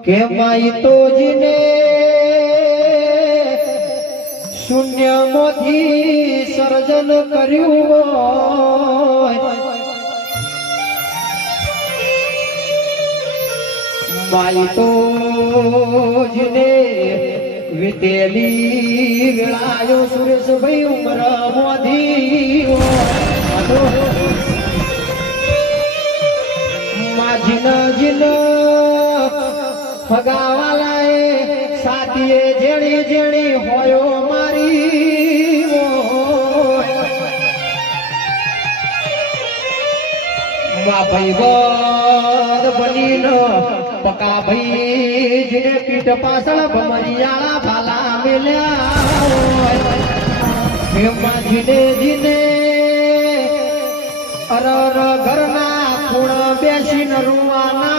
કે માઈ તો જીને શૂન્ય મોથી સર્જન કર્યું હોય માઈ તો જીને વિતેલી વેળાયો સુરેશભાઈ ઉમર મોધી માજીન જીન ફગાવાલાએ સાથીએ જેણી જેણી હોયો મારી મા ભાઈ ગોદ બનીનો પકા ભાઈ જેને પીઠ પાછળ ભમરિયાળા ભાલા મેલ્યા એમાં જીને જીને અરર ઘરના ખૂણ બેસીને રૂવાના